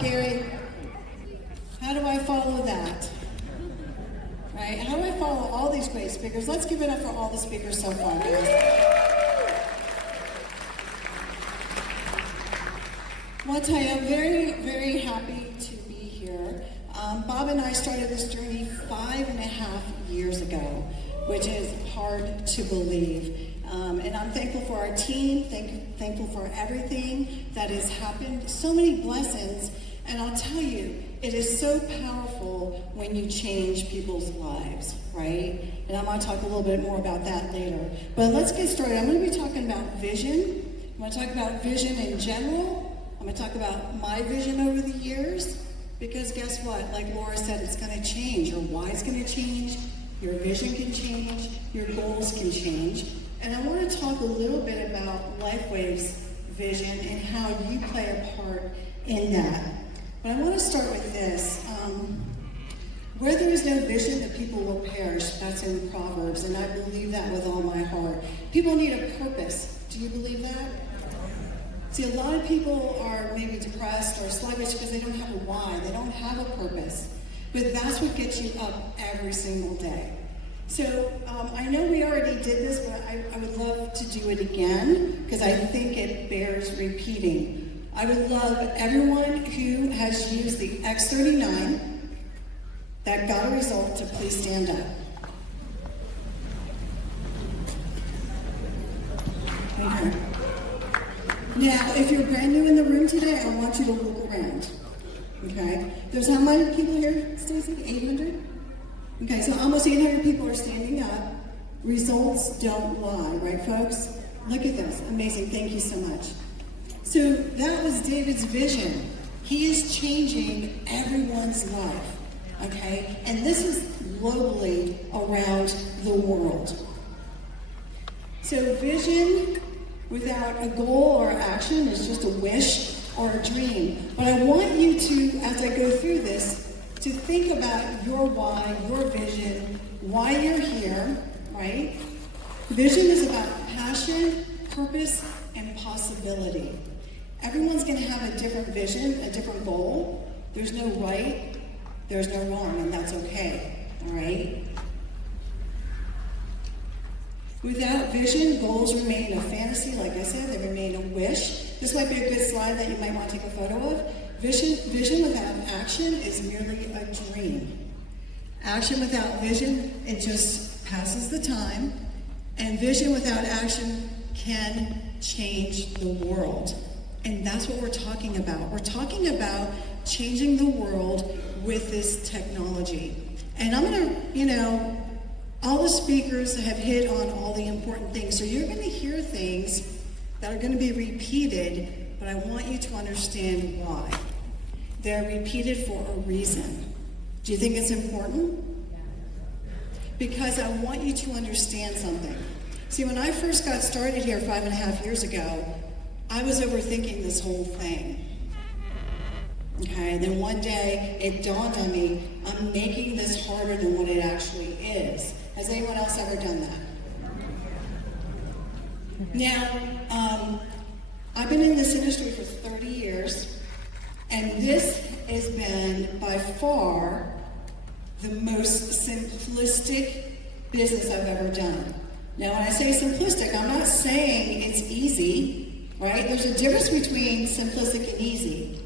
Gary, how do I follow that? Right? How do I follow all these great speakers? Let's give it up for all the speakers so far, guys. I want to tell you, I'm very, very happy to be here. Bob and I started this journey 5.5 years ago, which is hard to believe. And I'm thankful for our team, thankful for everything that has happened, so many blessings. And I'll tell you, it is so powerful when you change people's lives, right? And I'm going to talk a little bit more about that later. But let's get started. I'm going to be talking about vision. I'm going to talk about vision in general. I'm going to talk about my vision over the years. Because guess what? Like Laura said, it's going to change. Your why's going to change. Your vision can change. Your goals can change. And I want to talk a little bit about LifeWave's vision and how you play a part in that. But I want to start with this. Where there is no vision, the people will perish. That's in Proverbs, and I believe that with all my heart. People need a purpose. Do you believe that? See, a lot of people are maybe depressed or sluggish because they don't have a why. They don't have a purpose. But that's what gets you up every single day. So I know we already did this, but I would love to do it again because I think it bears repeating. I would love everyone who has used the X39 that got a result to please stand up. Okay. Now, if you're brand new in the room today, I want you to look around. Okay? There's how many people here, Stacey? 800? Okay, so almost 800 people are standing up. Results don't lie, right, folks? Look at this. Amazing. Thank you so much. So that was David's vision. He is changing everyone's life, okay? And this is globally around the world. So vision without a goal or action is just a wish or a dream. But I want you to, as I go through this, to think about your why, your vision, why you're here, right? Vision is about passion, purpose, and possibility. Everyone's going to have a different vision, a different goal. There's no right, there's no wrong, and that's okay, all right? Without vision, goals remain a fantasy, like I said, they remain a wish. This might be a good slide that you might want to take a photo of. Vision without action is merely a dream. Action without vision, it just passes the time. And vision without action can change the world. And that's what we're talking about. We're talking about changing the world with this technology. And I'm going to, all the speakers have hit on all the important things. So you're going to hear things that are going to be repeated, but I want you to understand why. They're repeated for a reason. Do you think it's important? Because I want you to understand something. See, when I first got started here 5.5 years ago, I was overthinking this whole thing. Okay, and then one day it dawned on me, I'm making this harder than what it actually is. Has anyone else ever done that? Now, I've been in this industry for 30 years, and this has been by far the most simplistic business I've ever done. Now, when I say simplistic, I'm not saying it's easy, right? There's a difference between simplistic and easy.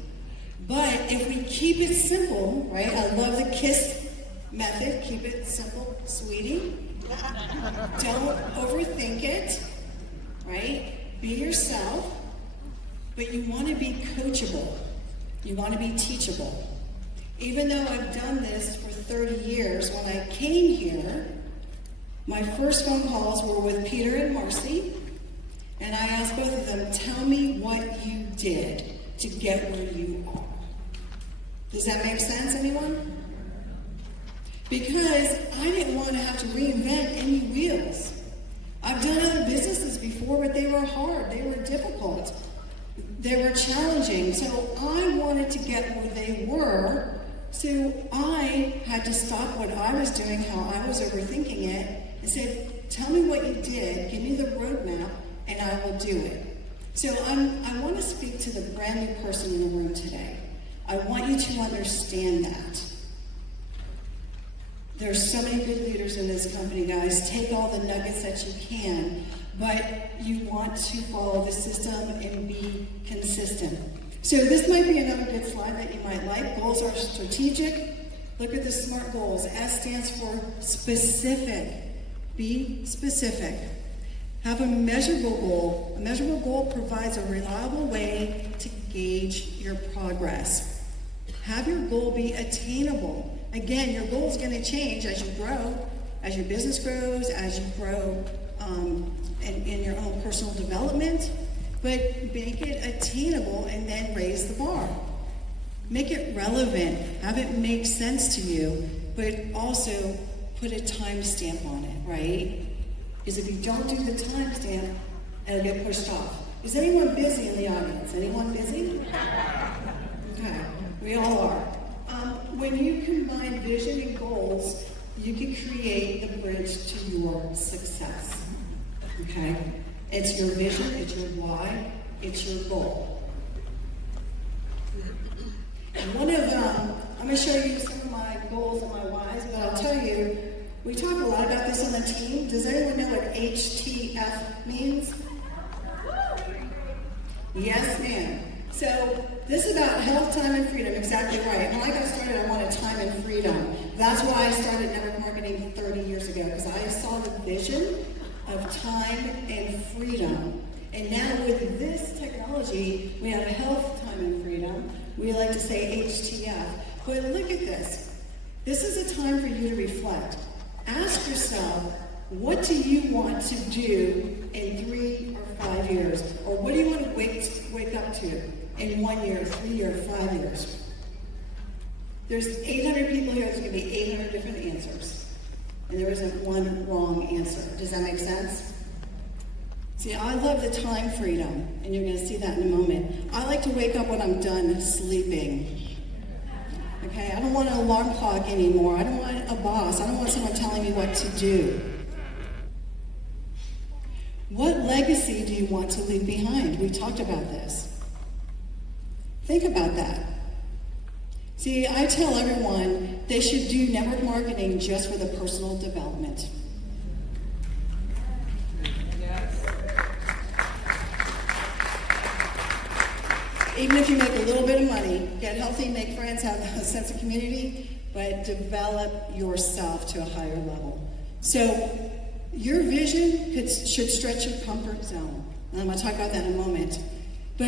But if we keep it simple, right? I love the KISS method. Keep it simple, sweetie. Don't overthink it, right? Be yourself, but you want to be coachable. You want to be teachable. Even though I've done this for 30 years, when I came here, my first phone calls were with Peter and Marcy, and I asked both of them, tell me what you did to get where you are. Does that make sense, anyone? Because I didn't want to have to reinvent any wheels. I've done other businesses before, but they were hard, they were difficult, they were challenging. So I wanted to get where they were So I had to stop what I was doing, how I was overthinking it, and said, tell me what you did, give me the roadmap, and I will do it. So I want to speak to the brand new person in the room today. I want you to understand that. There's so many good leaders in this company, guys. Take all the nuggets that you can, but you want to follow the system and be consistent. So this might be another good slide that you might like. Goals are strategic. Look at the SMART goals. S stands for specific. Be specific. Have a measurable goal. A measurable goal provides a reliable way to gauge your progress. Have your goal be attainable. Again, your goal is going to change as you grow, as your business grows, as you grow in your own personal development. But make it attainable and then raise the bar. Make it relevant. Have it make sense to you, but also put a timestamp on it, right? Because if you don't do the timestamp, it'll get pushed off. Is anyone busy in the audience? Anyone busy? Okay, we all are. When you combine vision and goals, you can create the bridge to your success. Okay? It's your vision, it's your why, it's your goal. And I'm going to show you some of my goals and my whys, but I'll tell you, we talk a lot about this on the team. Does anyone know what HTF means? Yes, ma'am. So this is about health, time, and freedom. Exactly right. When I got started, I wanted time and freedom. That's why I started network marketing 30 years ago, because I saw the vision of time and freedom. And now with this technology, we have health, time, and freedom. We like to say HTF. But look at this. This is a time for you to reflect. Ask yourself, what do you want to do in 3 or 5 years? Or what do you want to wake up to in 1 year, 3 years, 5 years? There's 800 people here, there's going to be 800 different answers. And there isn't one wrong answer. Does that make sense? See, I love the time freedom, and you're going to see that in a moment. I like to wake up when I'm done sleeping. Okay, I don't want an alarm clock anymore. I don't want a boss. I don't want someone telling me what to do. What legacy do you want to leave behind? We talked about this. Think about that. See, I tell everyone they should do network marketing just for the personal development. Yes. Even if you make a little bit of money, get healthy, make friends, have a sense of community, but develop yourself to a higher level. So your vision should stretch your comfort zone. And I'm going to talk about that in a moment. But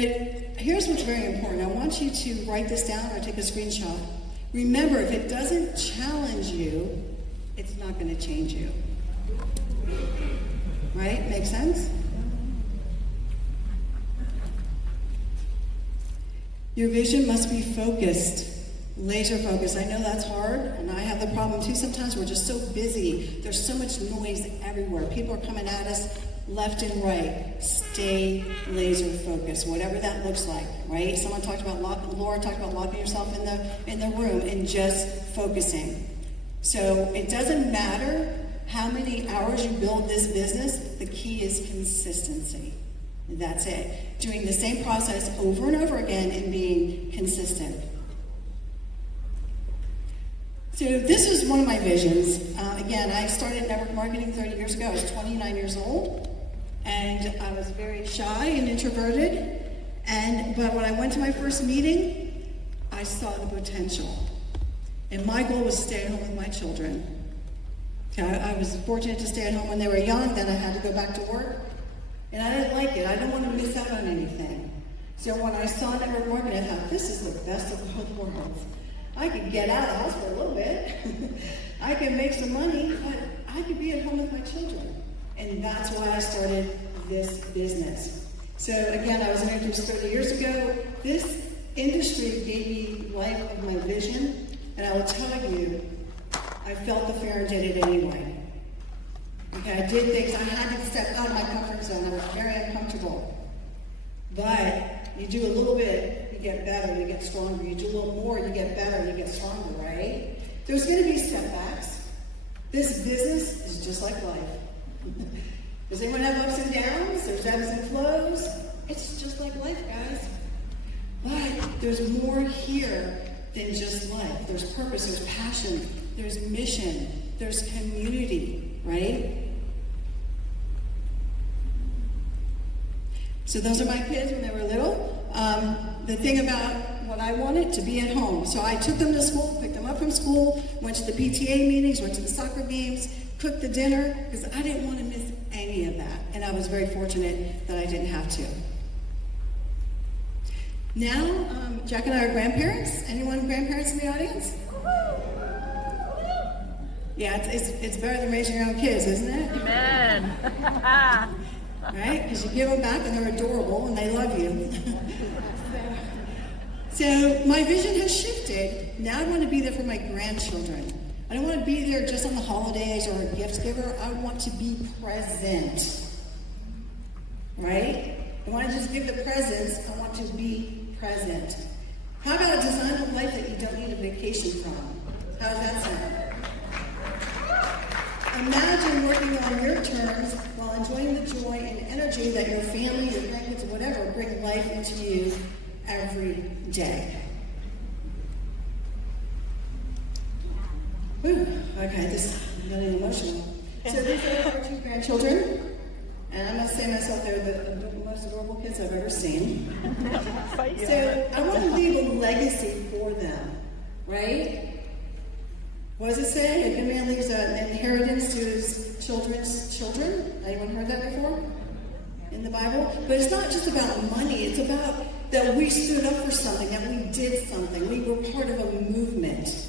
here's what's very important. I want you to write this down or take a screenshot. Remember, if it doesn't challenge you, it's not going to change you. Right? Make sense? Your vision must be focused, laser focused. I know that's hard, and I have the problem too sometimes. We're just so busy. There's so much noise everywhere. People are coming at us left and right. Stay laser focused, whatever that looks like, right? Someone talked about Laura talked about locking yourself in the room and just focusing. So it doesn't matter how many hours you build this business, the key is consistency. That's it. Doing the same process over and over again and being consistent. So this is one of my visions. Again, I started network marketing 30 years ago. I was 29 years old. And I was very shy and introverted. But when I went to my first meeting, I saw the potential. And my goal was to stay at home with my children. Okay, I was fortunate to stay at home when they were young. Then I had to go back to work. And I didn't like it. I didn't want to miss out on anything. So when I saw network marketing, I thought, this is the best of both worlds. I could get out of the house for a little bit. I could make some money, but I could be at home with my children. And that's why I started this business. So again, I was introduced 30 years ago. This industry gave me life of my vision. And I will tell you, I felt the fear and did it anyway. Okay, I did things, I had to step out of my comfort zone. I was very uncomfortable. But you do a little bit, you get better, you get stronger. You do a little more, you get better, you get stronger, right? There's going to be setbacks. This business is just like life. Does anyone have ups and downs? There's ebbs and flows. It's just like life, guys. But there's more here than just life. There's purpose, there's passion, there's mission, there's community, right? So those are my kids when they were little. The thing about what I wanted, to be at home. So I took them to school, picked them up from school, went to the PTA meetings, went to the soccer games, cooked the dinner, because I didn't want to miss any of that. And I was very fortunate that I didn't have to. Now, Jack and I are grandparents. Anyone grandparents in the audience? Yeah, it's better than raising your own kids, isn't it? Amen. Right? Because you give them back and they're adorable and they love you. So my vision has shifted. Now I want to be there for my grandchildren. I don't want to be there just on the holidays or a gift giver. I want to be present. Right? I want to just give the presents. I want to be present. How about design a life that you don't need a vacation from? How does that sound? Imagine working on your terms while enjoying the joy and energy that your family, your grandkids, or whatever bring life into you every day. Whew, okay, this is getting emotional. So these are our two grandchildren, and I must say myself, they're the most adorable kids I've ever seen. So I want to leave a legacy for them, right? What does it say? A good man leaves an inheritance to his children's children. Anyone heard that before? In the Bible? But it's not just about money. It's about that we stood up for something, that we did something. We were part of a movement.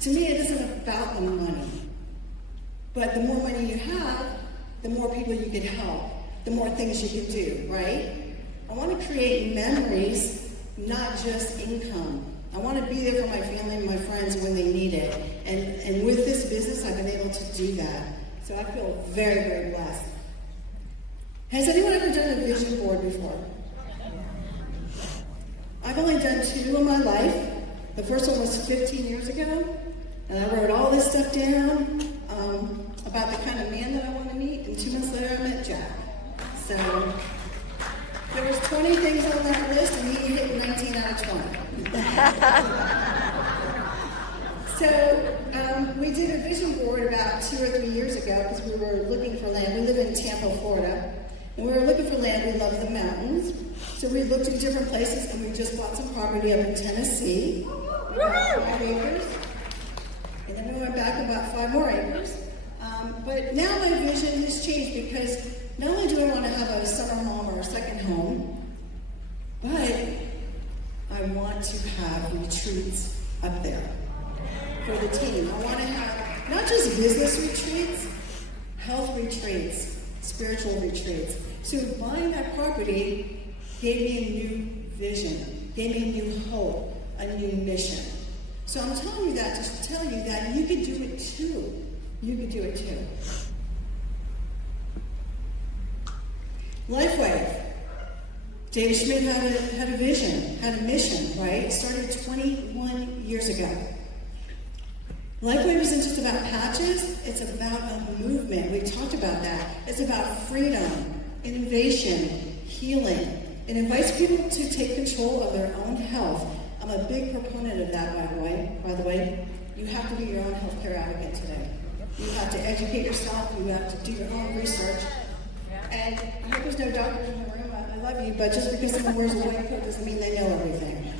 To me, it isn't about the money. But the more money you have, the more people you can help, the more things you can do, right? I want to create memories, not just income. I want to be there for my family and my friends when they need it. And with this business, I've been able to do that. So I feel very, very blessed. Has anyone ever done a vision board before? I've only done 2 in my life. The first one was 15 years ago. And I wrote all this stuff down about the kind of man that I want to meet. And 2 months later, I met Jack. So there was 20 things on that list, and he hit 19 out of 20. So we did a vision board about 2 or 3 years ago because we were looking for land. We live in Tampa, Florida, and we were looking for land. We love the mountains, so we looked at different places, and we just bought some property up in Tennessee, about 5 acres, and then we went back about 5 more acres. But now my vision has changed because not only do I want to have a summer home or a second home, but I want to have retreats up there for the team. I want to have not just business retreats, health retreats, spiritual retreats. So buying that property gave me a new vision, gave me a new hope, a new mission. So I'm telling you that to tell you that you can do it too. You can do it too. LifeWave. David Schmidt had a vision, had a mission, right? It started 21 years ago. LifeWave isn't just about patches, it's about a movement. We talked about that. It's about freedom, innovation, healing. It invites people to take control of their own health. I'm a big proponent of that, by the way. You have to be your own healthcare advocate today. You have to educate yourself, you have to do your own research. And I hope there's no doctors in the room. I love you, but just because someone wears a white coat doesn't mean they know everything.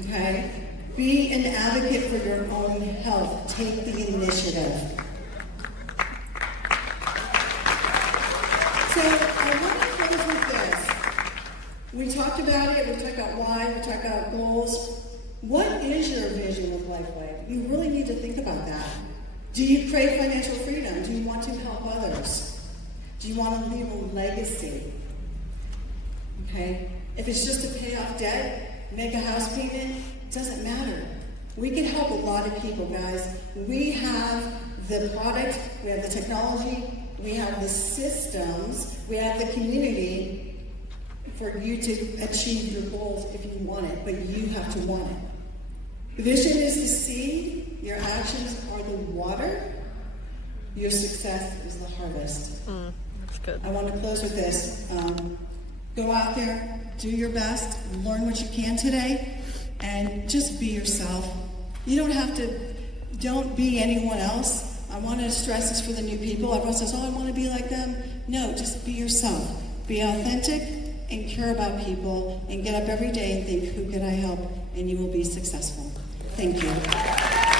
Okay? Be an advocate for your own health. Take the initiative. So I want to close with this. We talked about it. We talked about why. We talked about goals. What is your vision with LifeWave? You really need to think about that. Do you crave financial freedom? Do you want to help others? Do you want to leave a legacy? Okay? If it's just to pay off debt, make a house payment, it doesn't matter. We can help a lot of people, guys. We have the product, we have the technology, we have the systems, we have the community. for you to achieve your goals if you want it, but you have to want it. Vision is the seed, your actions are the water, your success is the harvest. That's good. I want to close with this. Go out there, do your best, learn what you can today, and just be yourself. You don't be anyone else. I want to stress this for the new people. Everyone says, oh, I want to be like them. No, just be yourself. Be authentic and care about people and get up every day and think, who can I help? And you will be successful. Thank you.